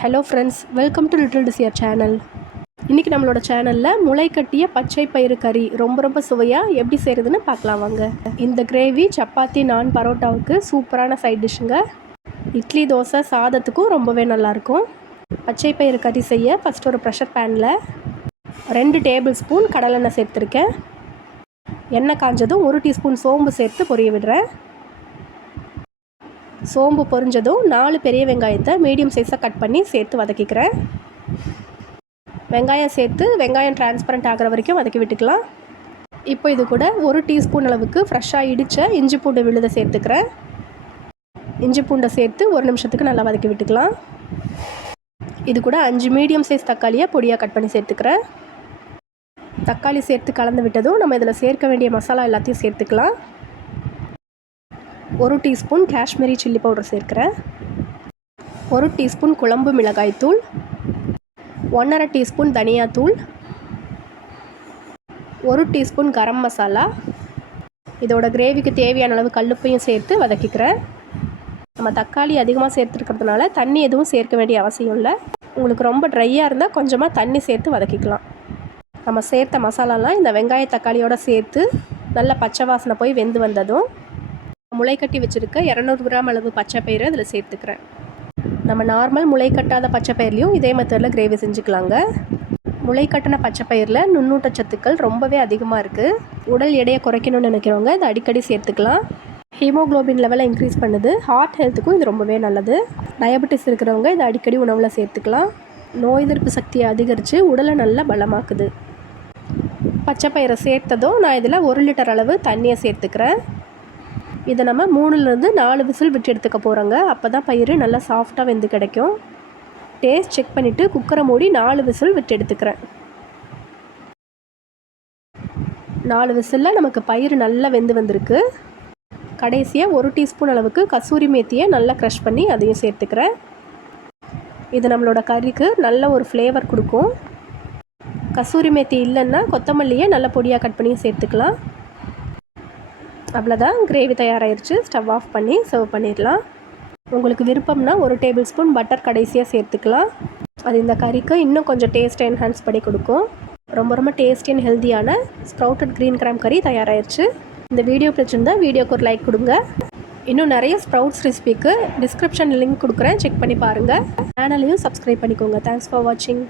Hello friends welcome to little desire channel இன்றைக்கி நம்மளோட சேனலில் முளை கட்டிய பச்சை பயிறு கறி ரொம்ப ரொம்ப சுவையாக எப்படி செய்கிறதுன்னு பார்க்கலாம் வாங்க. இந்த கிரேவி சப்பாத்தி நான் பரோட்டாவுக்கு சூப்பரான சைட் டிஷ்ஷுங்க இட்லி தோசை சாதத்துக்கும் ரொம்பவே நல்லாயிருக்கும் பச்சை பயிறு கறி செய்ய ஃபஸ்ட் ஒரு ப்ரெஷர் பேனில் ரெண்டு டேபிள் ஸ்பூன் கடலெண்ணெய் சேர்த்துருக்கேன். எண்ணெய் காஞ்சதும் ஒரு டீஸ்பூன் சோம்பு சேர்த்து பொரிய விடுறேன். சோம்பு பொரிஞ்சதும் நாலு பெரிய வெங்காயத்தை மீடியம் சைஸாக கட் பண்ணி சேர்த்து வதக்கிக்கிறேன். வெங்காயம் சேர்த்து வெங்காயம் டிரான்ஸ்பரண்ட் ஆகிற வரைக்கும் வதக்கி விட்டுக்கலாம். இப்போ இது கூட ஒரு டீஸ்பூன் அளவுக்கு ஃப்ரெஷ்ஷாக இடித்த இஞ்சி பூண்டு விழுதை சேர்த்துக்கிறேன். இஞ்சி பூண்டை சேர்த்து ஒரு நிமிஷத்துக்கு நல்லா வதக்கி விட்டுக்கலாம். இது கூட அஞ்சு மீடியம் சைஸ் தக்காளியை பொடியாக கட் பண்ணி சேர்த்துக்கிறேன். தக்காளி சேர்த்து கலந்து விட்டதும் நம்ம இதில் சேர்க்க வேண்டிய மசாலா எல்லாத்தையும் சேர்த்துக்கலாம். ஒரு டீஸ்பூன் காஷ்மீரி சில்லி பவுடர் சேர்க்குறேன். ஒரு டீஸ்பூன் குழம்பு மிளகாய்த்தூள் ஒன்றரை டீஸ்பூன் தனியாத்தூள் ஒரு டீஸ்பூன் கரம் மசாலா. இதோட கிரேவிக்கு தேவையான அளவு கல்லுப்பையும் சேர்த்து வதக்கிக்கிறேன். நம்ம தக்காளி அதிகமாக சேர்த்துருக்கிறதுனால தண்ணி எதுவும் சேர்க்க வேண்டிய அவசியம் இல்லை. உங்களுக்கு ரொம்ப ட்ரையாக இருந்தால் கொஞ்சமாக தண்ணி சேர்த்து வதக்கிக்கலாம். நம்ம சேர்த்த மசாலாலாம் இந்த வெங்காய தக்காளியோடு சேர்த்து நல்ல பச்சை வாசனை போய் வெந்து வந்ததும் முளை கட்டி வச்சுருக்க இரநூறு கிராம் அளவு பச்சை பயிரை அதில் சேர்த்துக்கிறேன். நம்ம நார்மல் முளை கட்டாத பச்சை பயிர்லையும் இதே மெத்தடில் கிரேவி செஞ்சுக்கலாங்க. முளை கட்டின பச்சை பயிரில் நுண்ணூட்டச்சத்துக்கள் ரொம்பவே அதிகமாக இருக்குது உடல் எடையை குறைக்கணும்னு நினைக்கிறவங்க இதை அடிக்கடி சேர்த்துக்கலாம். ஹீமோக்ளோபின் லெவலை இன்க்ரீஸ் பண்ணுது. ஹார்ட் ஹெல்த்துக்கும் இது ரொம்பவே நல்லது. டயபெட்டிஸ் இருக்கிறவங்க இதை அடிக்கடி உணவில் சேர்த்துக்கலாம். நோய் எதிர்ப்பு சக்தியை அதிகரித்து உடலை நல்லா பலமாக்குது. பச்சை பயிரை சேர்த்ததும் நான் இதில் ஒரு லிட்டர் அளவு தண்ணியை சேர்த்துக்கிறேன். இதை நம்ம மூணுலேருந்து நாலு விசில் விட்டு எடுத்துக்க போகிறோங்க அப்போ தான் பயிர் நல்லா சாஃப்டாக வெந்து கிடைக்கும். டேஸ்ட் செக் பண்ணிவிட்டு குக்கரை மூடி நாலு விசில் விட்டு எடுத்துக்கிறேன். நாலு விசிலில் நமக்கு பயிர் நல்லா வெந்து வந்திருக்கு. கடைசியாக ஒரு டீஸ்பூன் அளவுக்கு கசூரி மேத்தியை நல்லா க்ரஷ் பண்ணி அதையும் சேர்த்துக்கிறேன். இது நம்மளோட கறிக்கு நல்ல ஒரு ஃப்ளேவர் கொடுக்கும். கசூரி மேத்தி இல்லைன்னா கொத்தமல்லியை நல்ல பொடியாக கட் பண்ணி சேர்த்துக்கலாம். அவ்வளோதான் கிரேவி தயாராகிருச்சு ஸ்டவ் ஆஃப் பண்ணி சர்வ் பண்ணிடலாம். உங்களுக்கு விருப்பம்னா ஒரு டேபிள் ஸ்பூன் பட்டர் கடைசியாக சேர்த்துக்கலாம். அது இந்த கறிக்கு இன்னும் கொஞ்சம் டேஸ்ட்டை என்ஹான்ஸ் பண்ணி கொடுக்கும். ரொம்ப ரொம்ப டேஸ்டி அண்ட் ஹெல்த்தியான ஸ்ப்ரவுட்டட் க்ரீன் கிராம் கறி தயாராகிருச்சு இந்த வீடியோ பிடிச்சிருந்தால் வீடியோக்கு ஒரு லைக் கொடுங்க. இன்னும் நிறைய ஸ்ப்ரவுட்ஸ் ரெசிபிக்கு டிஸ்கிரிப்ஷன் லிங்க் கொடுக்குறேன். செக் பண்ணி பாருங்கள் சேனலையும் சப்ஸ்கிரைப் பண்ணிக்கோங்க. தேங்க்ஸ் ஃபார் வாட்சிங்